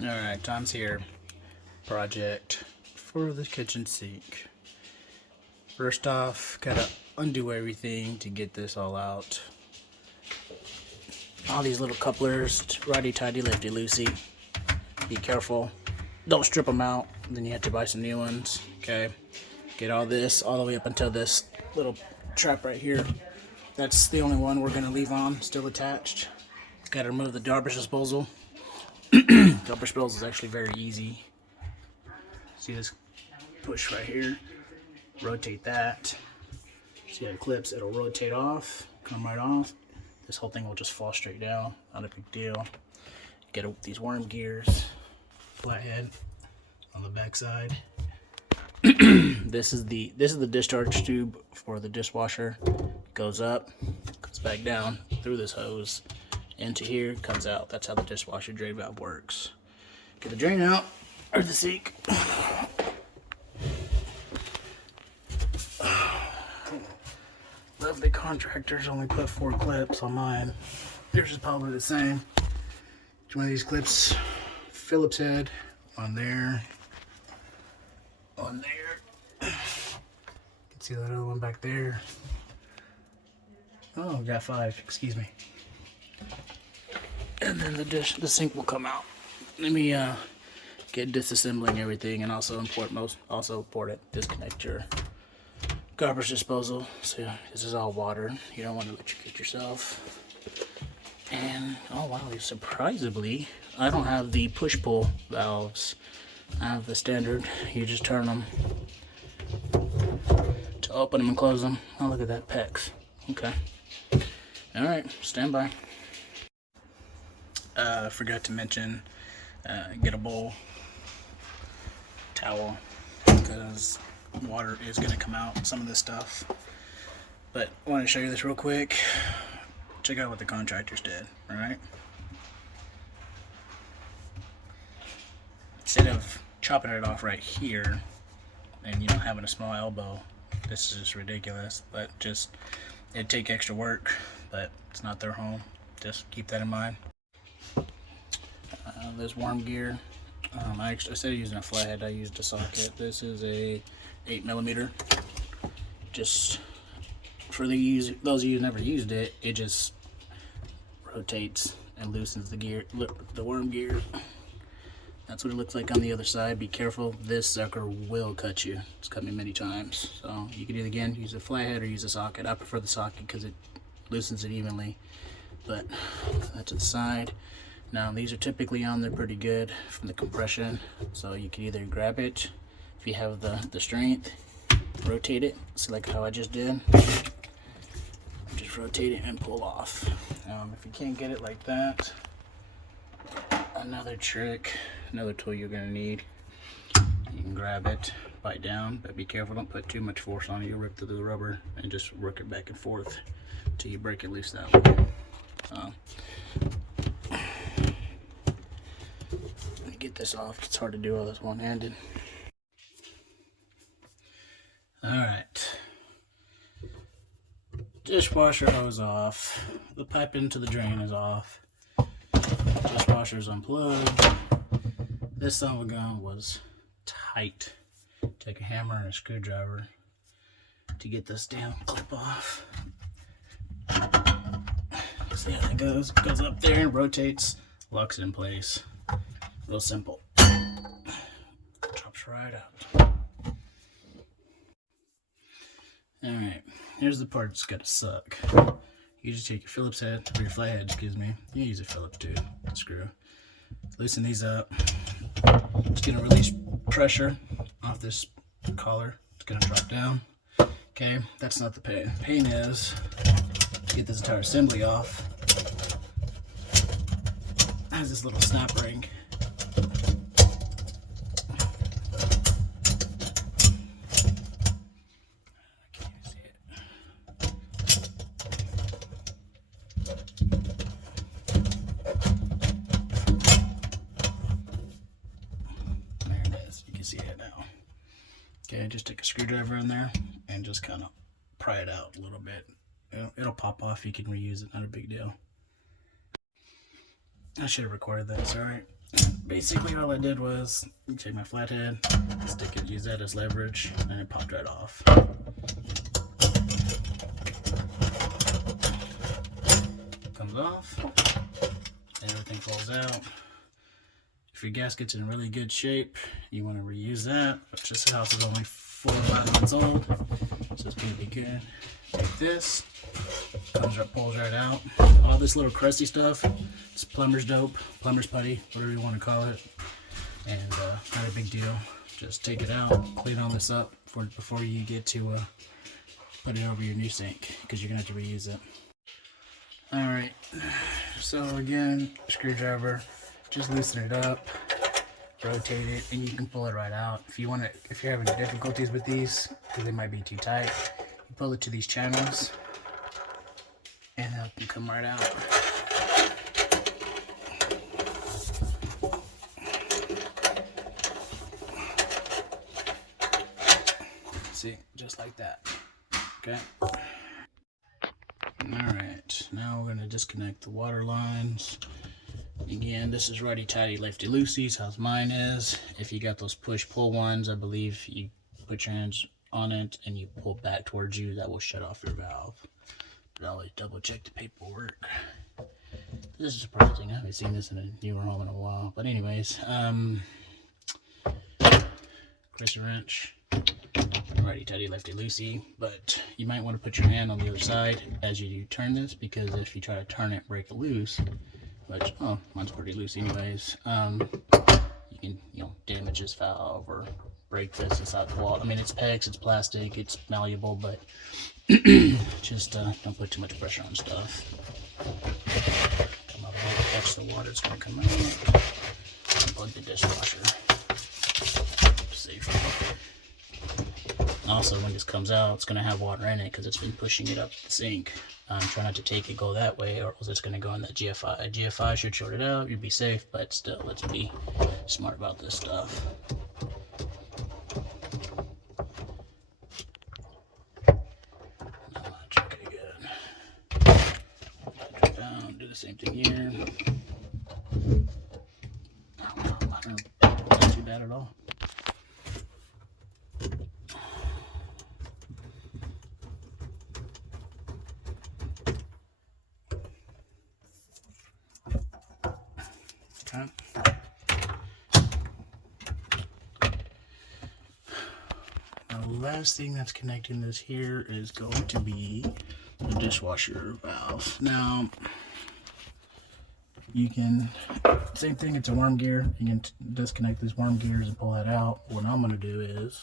Alright, time's here. Project for the kitchen sink. First off, gotta undo everything to get this all out. All these little couplers, righty-tighty, lefty-loosey. Be careful. Don't strip them out, then you have to buy some new ones. Okay, get all this all the way up until this little trap right here. That's the only one we're gonna leave on, still attached. Gotta remove the garbage disposal. Garbage disposal is actually very easy. See this push right here? Rotate that. See how it clips? It'll rotate off, come right off. This whole thing will just fall straight down. Not a big deal. Get these worm gears, flathead on the back side. This is the discharge tube for the dishwasher. Goes up, goes back down through this hose into here, comes out. That's how the dishwasher drain valve works. Get the drain out, or the sink. Lovely contractors only put 4 clips on mine. Yours is probably the same. Each one of these clips, Phillips head on there, on there. You can see that other one back there. Oh, got 5. Excuse me. And then the sink will come out. Let me get disassembling everything, and also import it. Disconnect your garbage disposal. So this is all water. You don't want to electrocute yourself. And oh wow, surprisingly, I don't have the push-pull valves. I have the standard. You just turn them to open them and close them. Oh, look at that PEX. Okay. All right, stand by. Forgot to mention, get a bowl, towel, because water is going to come out some of this stuff. But I want to show you this real quick. Check out what the contractors did. All right. Instead of chopping it off right here and having a small elbow, this is just ridiculous. But it'd take extra work, but it's not their home. Just keep that in mind. This worm gear, instead of using a flathead, I used a socket. This is a 8mm. Just for those of you who never used it, it just rotates and loosens the gear, the worm gear. That's what it looks like on the other side. Be careful, this sucker will cut you. It's cut me many times. So you can either again use a flathead or use a socket. I prefer the socket because it loosens it evenly. But that's to the side. Now these are typically on there pretty good from the compression, so you can either grab it if you have the strength, rotate it, so like how I just did, just rotate it and pull off. If you can't get it like that, another tool you're going to need, you can grab it, bite down, but be careful, don't put too much force on it, you'll rip through the rubber, and just work it back and forth until you break it loose that way. Get this off. It's hard to do all this one-handed. Alright. Dishwasher hose off. The pipe into the drain is off. Dishwasher's unplugged. This son of a gun was tight. Take a hammer and a screwdriver to get this damn clip off. See how that goes? It goes up there and rotates, locks it in place. Real simple. Drops right out. Alright, here's the part that's gonna suck. You just take your Phillips head, or your flathead, excuse me. You use a Phillips too, the screw. Loosen these up. It's gonna release pressure off this collar. It's gonna drop down. Okay, that's not the pain. The pain is to get this entire assembly off. It has this little snap ring. See it now. Okay, just take a screwdriver in there and just kind of pry it out a little bit. It'll pop off, you can reuse it, not a big deal. I should have recorded that, sorry. Basically all I did was take my flathead, stick it, use that as leverage, and it popped right off. Comes off, everything falls out. If your gasket's in really good shape, you want to reuse that. But this house is only 4 or 5 months old, so it's gonna be good. Take this, pulls right out. All this little crusty stuff, it's plumber's dope, plumber's putty, whatever you want to call it. And not a big deal. Just take it out, clean all this up before you get to put it over your new sink, because you're gonna have to reuse it. Alright, so again, screwdriver, just loosen it up, rotate it, and you can pull it right out. If you're having difficulties with these, because they might be too tight, you pull it to these channels, and it can come right out. See, just like that. Okay. Alright, now we're going to disconnect the water lines. Again, this is righty tighty, lefty loosey, how mine is. If you got those push-pull ones, I believe you put your hands on it and you pull back towards you, that will shut off your valve. But always double check the paperwork. This is surprising, I haven't seen this in a newer home in a while. But anyways, crescent wrench. Righty tighty, lefty loosey, but you might want to put your hand on the other side as you turn this, because if you try to turn it, break it loose, which, oh, mine's pretty loose anyways, you can, damage this valve or break this inside the wall. I mean, it's PEX, it's plastic, it's malleable, but just don't put too much pressure on stuff. Come up here, catch the water, it's going to come out. Unplug the dishwasher. Safely. Also, when this comes out, it's going to have water in it because it's been pushing it up the sink. Try not to take it go that way, or else it's going to go in that GFI. GFI should short it out, you'd be safe, but still, let's be smart about this stuff. Okay, good. Drop down, do the same thing here. Oh, not too bad at all. Okay. The last thing that's connecting this here is going to be the dishwasher valve. Now, you can, same thing, it's a worm gear. You can disconnect these worm gears and pull that out. What I'm going to do is,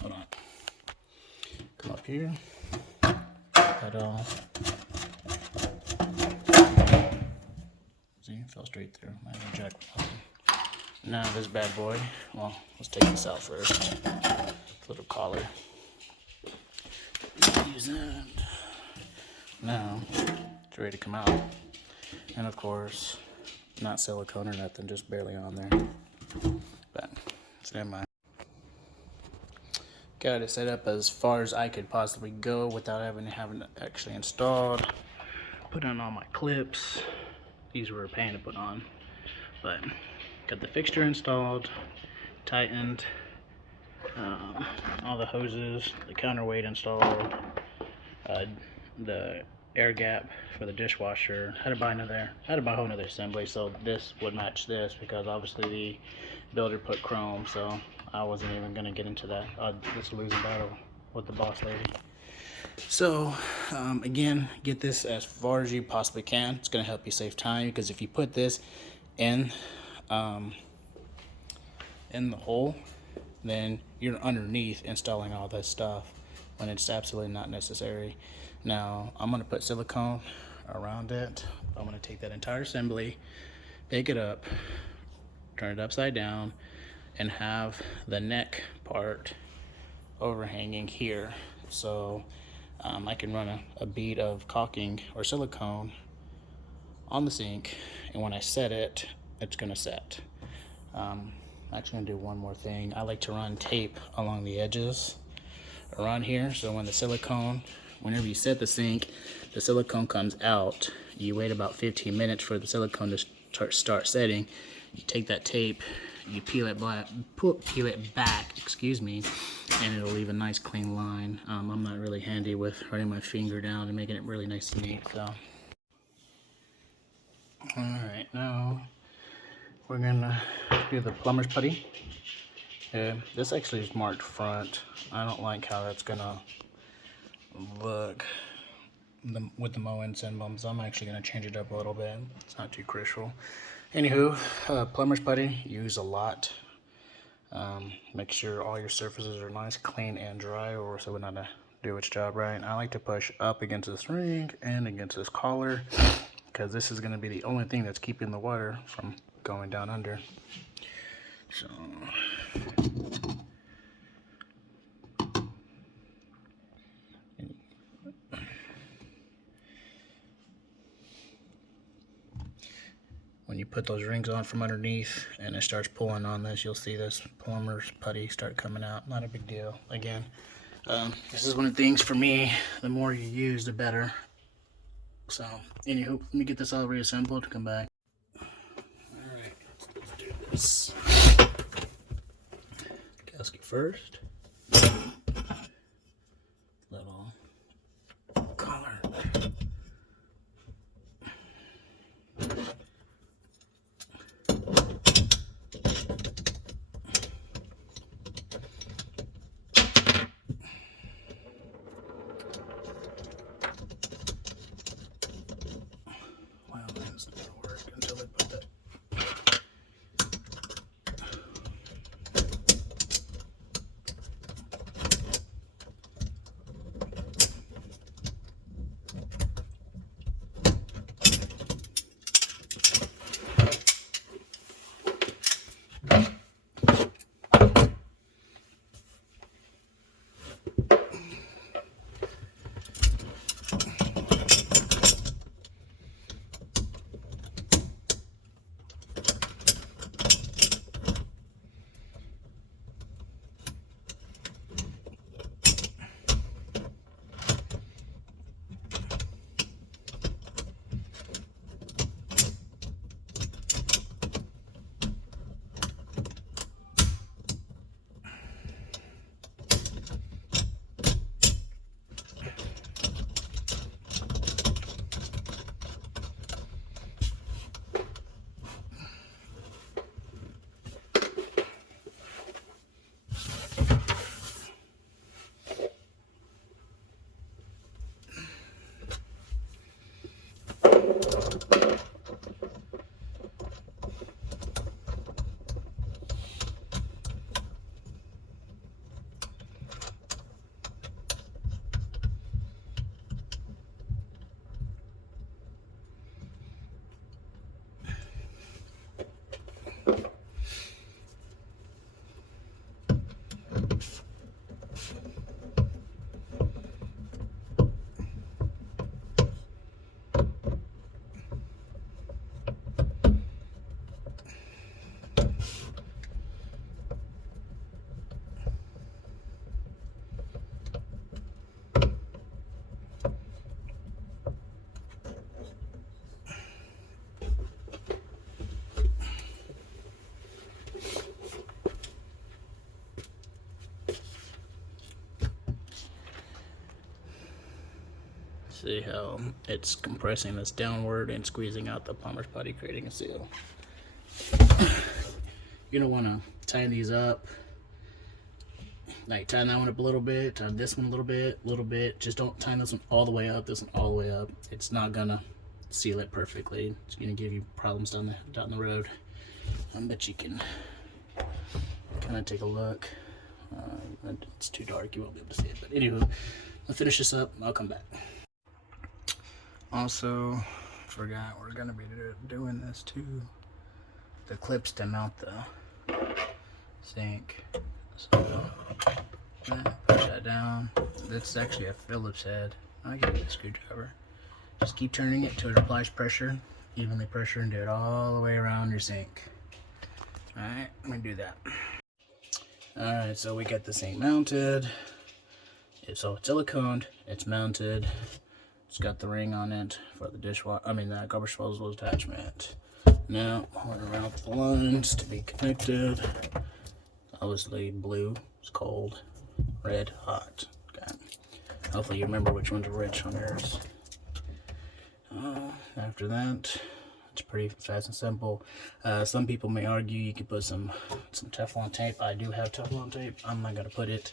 hold on, come up here, that off. See, it fell straight through. I haven't jacked nothing. Now this bad boy, well, let's take this out first. Little collar. Use that. Now, it's ready to come out. And of course, not silicone or nothing, just barely on there. But, stand by. Got it set up as far as I could possibly go without having it actually installed. Put on all my clips. These were a pain to put on, but got the fixture installed, tightened, all the hoses, the counterweight installed, the air gap for the dishwasher. Had to buy a whole nother assembly so this would match this, because obviously the builder put chrome, so I wasn't even gonna get into that. This losing battle with the boss lady. So again, get this as far as you possibly can. It's going to help you save time, because if you put this in the hole, then you're underneath installing all this stuff when it's absolutely not necessary. Now I'm going to put silicone around it. I'm going to take that entire assembly, pick it up, turn it upside down, and have the neck part overhanging here. So I can run a bead of caulking or silicone on the sink, and when I set it, it's gonna set. I'm actually gonna do one more thing. I like to run tape along the edges around here, so when the silicone, whenever you set the sink, the silicone comes out. You wait about 15 minutes for the silicone to start setting, you take that tape, you peel it back, excuse me, and it'll leave a nice clean line. I'm not really handy with running my finger down and making it really nice and neat, so. Alright, now we're gonna do the plumber's putty. This actually is marked front. I don't like how that's gonna look with the Moen emblems. I'm actually gonna change it up a little bit. It's not too crucial. Anywho, plumber's putty, use a lot. Make sure all your surfaces are nice, clean, and dry, or so we're not gonna do its job right. I like to push up against this ring and against this collar, because this is gonna be the only thing that's keeping the water from going down under. So when you put those rings on from underneath and it starts pulling on this, you'll see this plumber's putty start coming out. Not a big deal. Again, this is one of the things for me, the more you use, the better. So, anywho, let me get this all reassembled, come back. Alright, let's do this. Gasket first. Little collar. Wow, that's not gonna work until they put that. See how it's compressing this downward and squeezing out the plumber's putty, creating a seal. You don't want to tighten these up. Like tighten that one up a little bit, tighten this one a little bit. Just don't tighten this one all the way up, this one all the way up. It's not gonna seal it perfectly. It's gonna give you problems down the road. But you can kind of take a look. It's too dark, you won't be able to see it. But anywho, I'll finish this up. I'll come back. Also, forgot we're gonna be doing this too. The clips to mount the sink. So push that down. That's actually a Phillips head. I'll give you a screwdriver. Just keep turning it till it applies pressure, evenly pressure, and do it all the way around your sink. Alright, let me do that. Alright, so we got the sink mounted. So it's siliconed, it's mounted. It's got the ring on it for the dishwasher, the garbage disposal attachment. Now, we're around the lines to be connected. Obviously, blue is cold, red, hot. Okay. Hopefully you remember which one's which on yours. After that, it's pretty fast and simple. Some people may argue you can put some Teflon tape. I do have Teflon tape. I'm not going to put it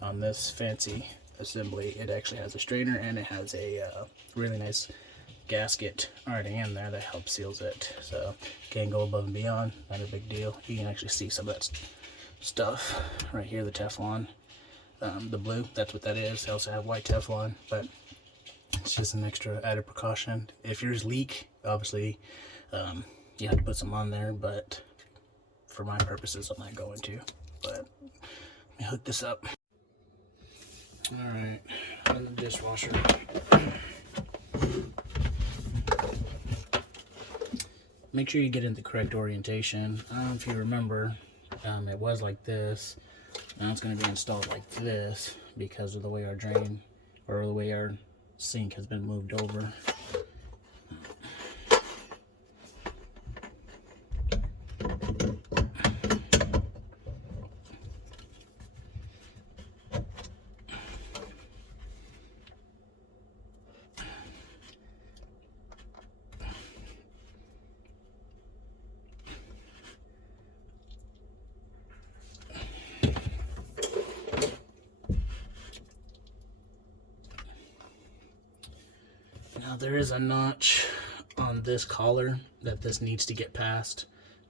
on this fancy assembly. It actually has a strainer and it has a really nice gasket already in there that helps seals it. So can't go above and beyond. Not a big deal. You can actually see some of that stuff right here, the Teflon. The blue, that's what that is. They also have white Teflon, but it's just an extra added precaution. If yours leak, obviously you have to put some on there, but for my purposes I'm not going to. But let me hook this up. Alright, on the dishwasher. Make sure you get in the correct orientation. I don't know if you remember, it was like this. Now it's going to be installed like this because of the way our drain or the way our sink has been moved over. Now there is a notch on this collar that this needs to get past.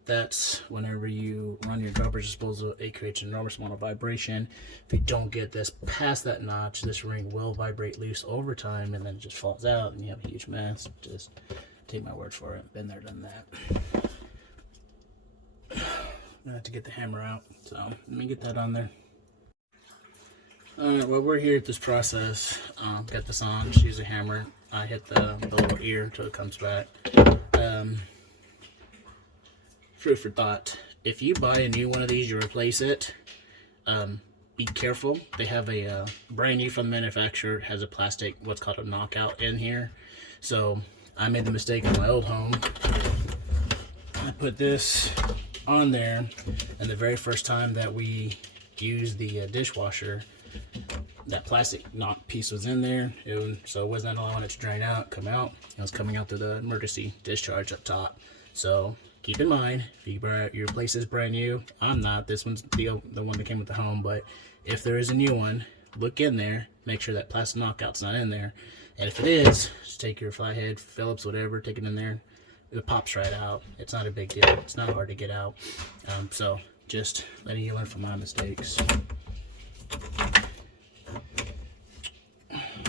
That's whenever you run your garbage disposal, it creates an enormous amount of vibration. If you don't get this past that notch, this ring will vibrate loose over time and then it just falls out and you have a huge mess. Just take my word for it. Been there, done that. I'm gonna have to get the hammer out, so let me get that on there. Alright, well, we're here at this process. Got this on, just use a hammer. I hit the little ear until it comes back. Food for thought. If you buy a new one of these, you replace it, be careful. They have a brand new from the manufacturer, has a plastic, what's called a knockout in here. So I made the mistake in my old home. I put this on there, and the very first time that we used the dishwasher, that plastic knot piece was in there, so it wasn't allowing it to drain out, come out. It was coming out through the emergency discharge up top. So keep in mind, if your place is brand new, I'm not. This one's the one that came with the home, but if there is a new one, look in there, make sure that plastic knockout's not in there. And if it is, just take your flathead, Phillips, whatever, take it in there. It pops right out. It's not a big deal. It's not hard to get out. So just letting you learn from my mistakes.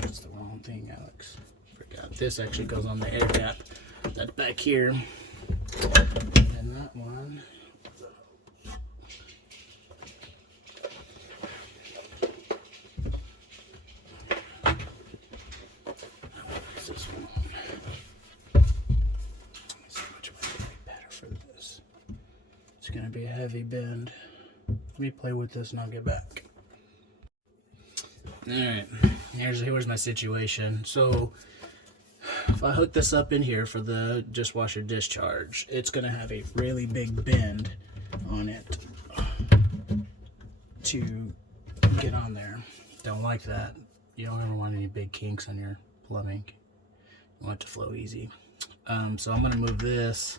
That's the wrong thing, Alex. Forgot. This actually goes on the air gap. That's back here. And that one. What's this one? Let's see which one would be better for this. It's going to be a heavy bend. Let me play with this and I'll get back. Alright, here's my situation. So if I hook this up in here for the dishwasher discharge, it's going to have a really big bend on it to get on there. Don't like that. You don't ever want any big kinks on your plumbing. You want it to flow easy. So I'm going to move this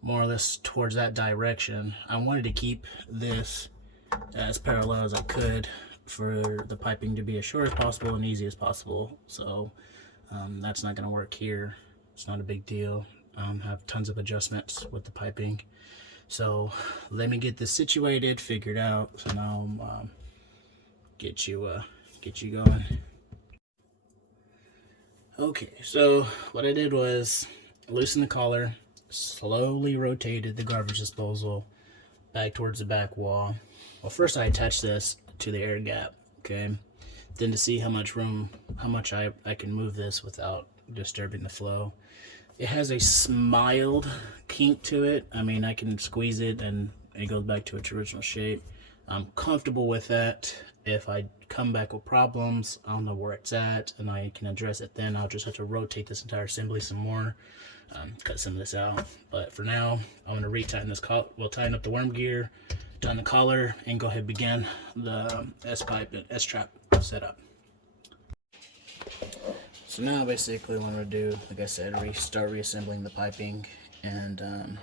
more or less towards that direction. I wanted to keep this as parallel as I could for the piping to be as short as possible and easy as possible. So that's not going to work here. It's not a big deal. Have tons of adjustments with the piping. So let me get this situated, figured out, so now get you going. Okay, so what I did was loosen the collar, slowly rotated the garbage disposal back towards the back wall. Well, first I attached this to the air gap, okay? Then to see how much room, how much I can move this without disturbing the flow. It has a mild kink to it. I mean, I can squeeze it and it goes back to its original shape. I'm comfortable with that. if I come back with problems, I'll know where it's at and I can address it then. I'll just have to rotate this entire assembly some more, cut some of this out. But for now, I'm going to retighten this collar. We'll tighten up the worm gear, tighten the collar, and go ahead and begin the S-pipe and S-trap setup. So now basically what I'm going to do, like I said, start reassembling the piping and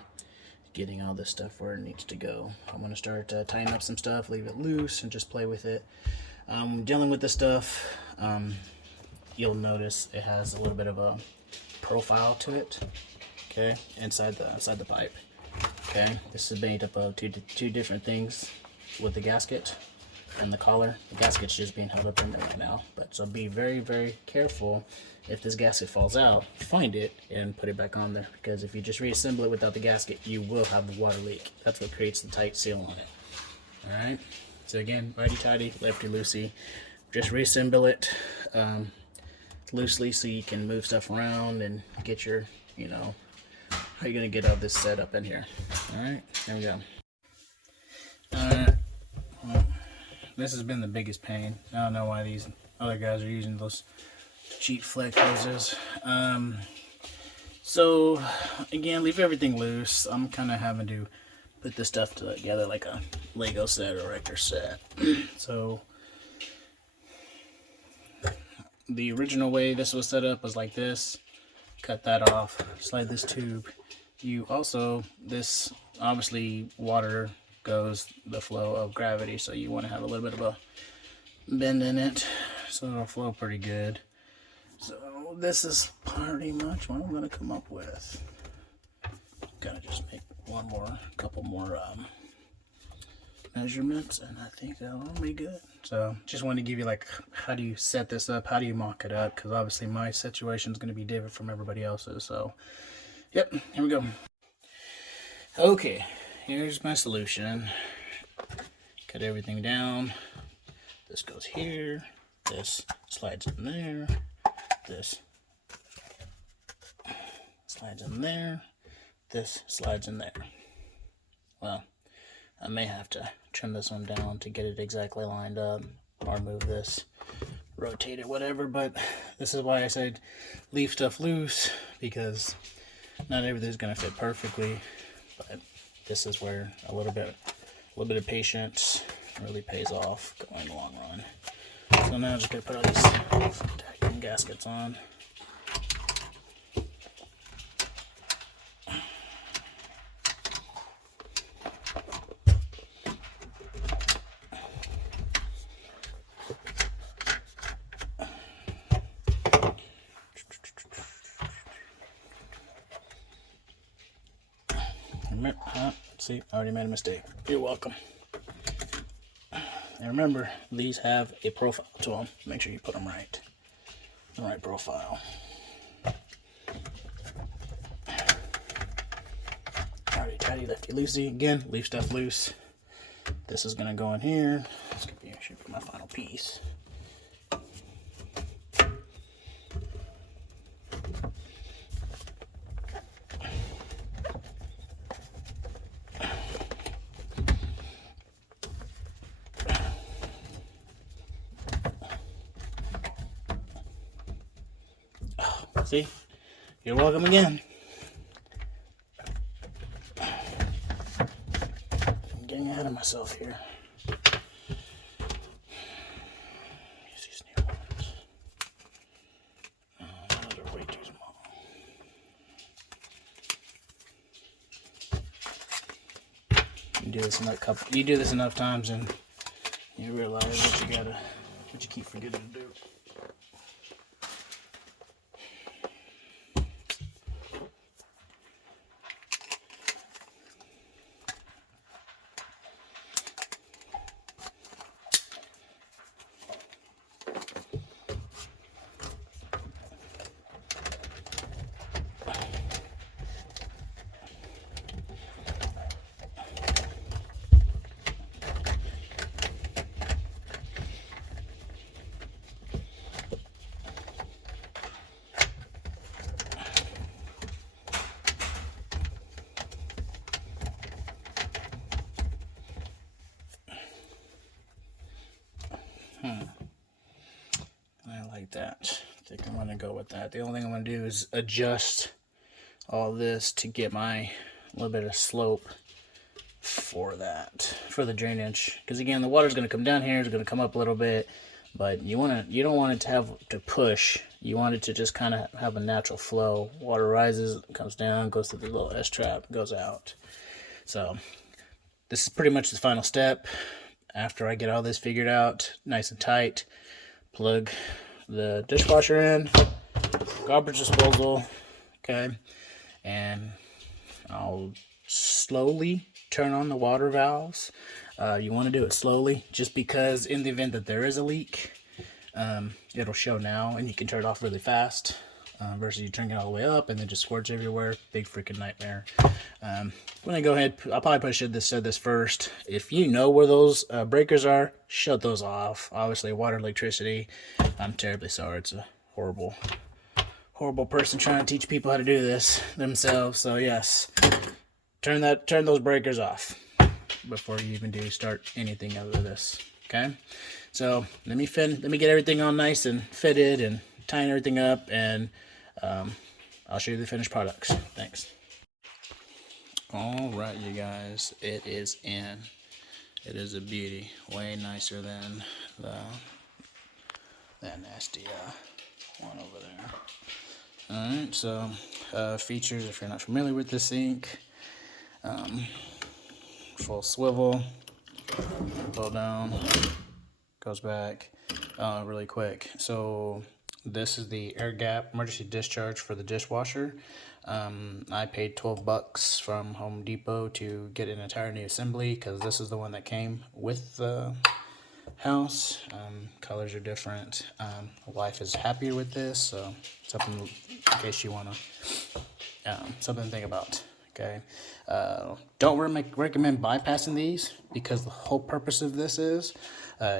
getting all this stuff where it needs to go. I'm going to start tying up some stuff, leave it loose, and just play with it. Dealing with this stuff, you'll notice it has a little bit of a profile to it, okay, inside the pipe. Okay, this is made up of two different things with the gasket and the collar. The gasket's just being held up in there right now, but so be very, very careful. If this gasket falls out, find it and put it back on there, because if you just reassemble it without the gasket, you will have a water leak. That's what creates the tight seal on it. Alright, so again, righty-tighty, lefty-loosey. Just reassemble it loosely so you can move stuff around and get your, you know, how you're going to get all this set up in here. Alright, there we go. Alright, well, this has been the biggest pain. I don't know why these other guys are using those cheap flex hoses. So again, leave everything loose. I'm kind of having to put this stuff together like a Lego set or Erector set. So the original way this was set up was like this. Cut that off, slide this tube. You also, this obviously water goes the flow of gravity, so you want to have a little bit of a bend in it so it'll flow pretty good. So this is pretty much what I'm going to come up with. Gotta just make couple more measurements, and I think that'll be good. So just wanted to give you like, how do you set this up, how do you mock it up, because obviously my situation is going to be different from everybody else's. So yep, here we go. Okay, here's my solution. Cut everything down. This goes here, this slides in there, this slides in there, this slides in there. Well, I may have to trim this one down to get it exactly lined up, or move this, rotate it, whatever, but this is why I said leave stuff loose, because not everything's going to fit perfectly, but this is where a little bit of patience really pays off going in the long run. So now I'm just going to put all these tacking gaskets on. See, I already made a mistake. You're welcome. And remember, these have a profile to them. Make sure you put them right. The right profile. Righty tighty, lefty loosey. Again, leave stuff loose. This is going to go in here. This could be actually my final piece. See? You're welcome again. I'm getting ahead of myself here. Use these new ones. Those are way too small. You do this enough times and you realize what you keep forgetting to do. I like that. I think I'm going to go with that. The only thing I'm going to do is adjust all this to get my little bit of slope for that, for the drainage. Because again, the water's going to come down here, it's going to come up a little bit, but you don't want it to have to push. You want it to just kind of have a natural flow. Water rises, comes down, goes through the little S-trap, goes out. So this is pretty much the final step. After I get all this figured out, nice and tight, plug the dishwasher in, garbage disposal, okay, and I'll slowly turn on the water valves. You want to do it slowly, just because in the event that there is a leak, it'll show now, and you can turn it off really fast, versus you turn it all the way up and then just squirts everywhere. Big freaking nightmare. When I go ahead, I'll probably said this first. If you know where those breakers are, shut those off. Obviously, water, electricity. I'm terribly sorry. It's a horrible person trying to teach people how to do this themselves. So yes, turn those breakers off before you even start anything other than this. Okay, so let me get everything all nice and fitted and tying everything up, and I'll show you the finished products. Thanks. All right, you guys, it is in. It is a beauty, way nicer than that nasty one over there. All right, so features, if you're not familiar with this sink, full swivel, pull down, goes back really quick. So this is the air gap emergency discharge for the dishwasher. I paid $12 from Home Depot to get an entire new assembly, because this is the one that came with the house. Colors are different. Wife is happier with this, so something in case you want to something to think about. Okay, don't recommend bypassing these, because the whole purpose of this is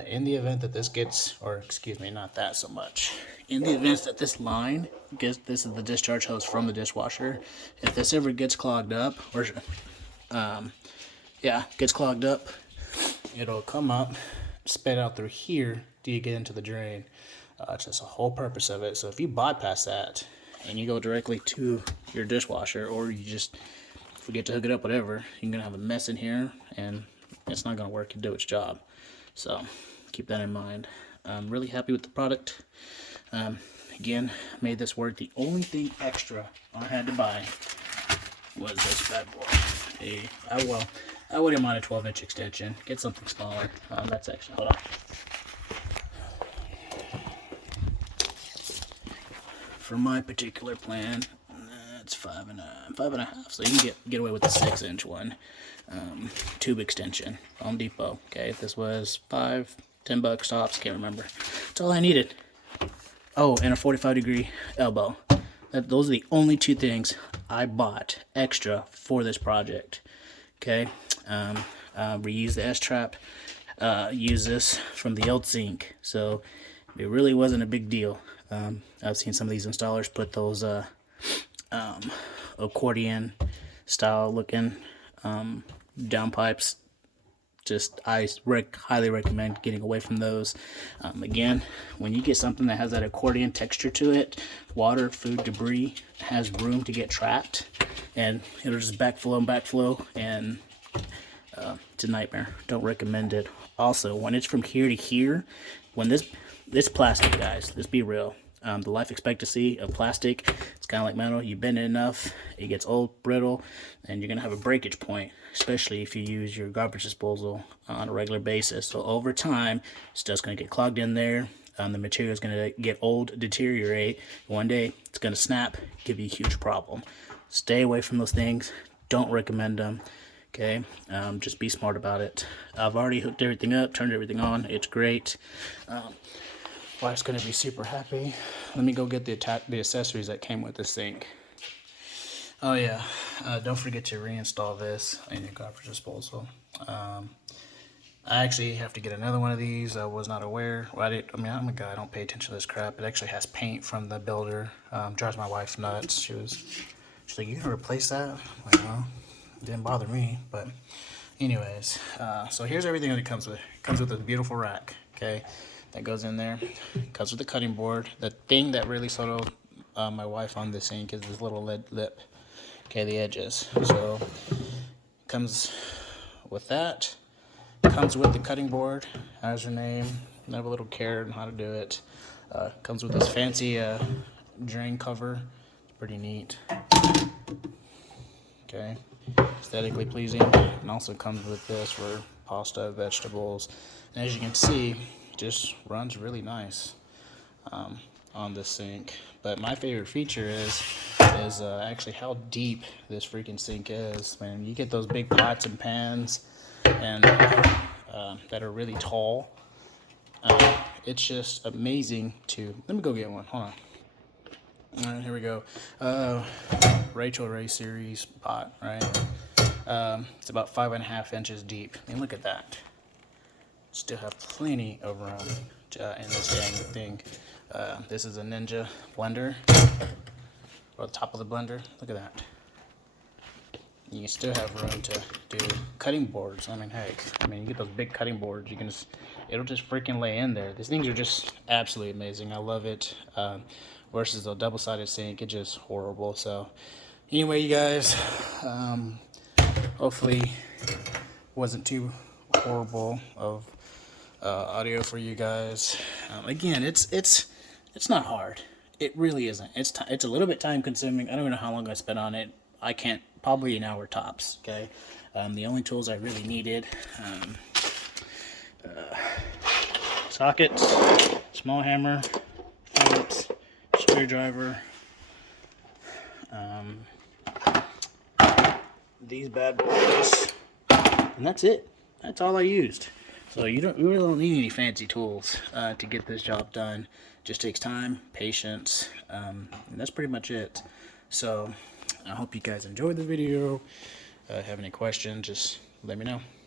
in the event that this gets, or excuse me, not that so much. In the event that this line gets, this is the discharge hose from the dishwasher. If this ever gets clogged up, or gets clogged up, it'll come up, spit out through here till you get into the drain. It's just the whole purpose of it. So if you bypass that and you go directly to your dishwasher, or you just forget to hook it up, whatever, you're gonna have a mess in here, and it's not gonna work and do its job. So keep that in mind. I'm really happy with the product. Again, made this work. The only thing extra I had to buy was this bad boy. I wouldn't mind a 12-inch extension. Get something smaller. That's actually, hold on. For my particular plan, it's 5.5. So you can get away with the 6-inch one. Tube extension, Home Depot. Okay, if this was $10 tops, can't remember. That's all I needed. Oh, and a 45-degree elbow. Those are the only two things I bought extra for this project. Okay, reuse the S-trap. Use this from the old sink, so it really wasn't a big deal. I've seen some of these installers put those accordion style looking downpipes. I highly recommend getting away from those. Again, when you get something that has that accordion texture to it, water, food, debris has room to get trapped, and it'll just backflow, and it's a nightmare. Don't recommend it. Also, when it's from here to here, when this plastic, guys, let's be real. The life expectancy of plastic, it's kind of like metal. You bend it enough, it gets old, brittle, and you're going to have a breakage point, especially if you use your garbage disposal on a regular basis. So over time, it's just going to get clogged in there. The material is going to get old, deteriorate. One day, it's going to snap, give you a huge problem. Stay away from those things. Don't recommend them. Okay, just be smart about it. I've already hooked everything up, turned everything on. It's great. Wife's going to be super happy. Let me go get the accessories that came with this sink. Oh yeah, don't forget to reinstall this in your garbage disposal. I actually have to get another one of these. I was not aware. Well, I'm a guy, I don't pay attention to this crap. It actually has paint from the builder. Drives my wife nuts. She's like, you gonna replace that? I'm like, well, it didn't bother me. But anyways, so here's everything that it comes with. It comes with a beautiful rack. Okay, that goes in there. Comes with the cutting board. The thing that really sold my wife on this sink is this little lead lip. Okay, the edges. So comes with that. Comes with the cutting board. Has your name. I have a little carrot on how to do it. Comes with this fancy drain cover. It's pretty neat. Okay, aesthetically pleasing. And also comes with this for pasta, vegetables. And as you can see, it just runs really nice on this sink. But my favorite feature is actually how deep this freaking sink is. Man, you get those big pots and pans and that are really tall. It's just amazing to. Let me go get one. Hold on. All right, here we go. Rachel Ray series pot, right? It's about 5.5 inches deep. I mean, look at that. Still have plenty of room in this dang thing. This is a Ninja blender, or the top of the blender. Look at that. You still have room to do cutting boards. I mean, heck, you get those big cutting boards. You can just, it'll just freaking lay in there. These things are just absolutely amazing. I love it. Versus a double-sided sink, it's just horrible. So, anyway, you guys, hopefully, wasn't too horrible of audio for you guys. Again, it's not hard. It really isn't. It's a little bit time consuming. I don't know how long I spent on it. I can't, probably an hour tops. Okay, the only tools I really needed: sockets, small hammer, Phillips, screwdriver, these bad boys, and that's it. That's all I used. So you really don't need any fancy tools to get this job done. Just takes time, patience, and that's pretty much it. So I hope you guys enjoyed the video. Have any questions, just let me know.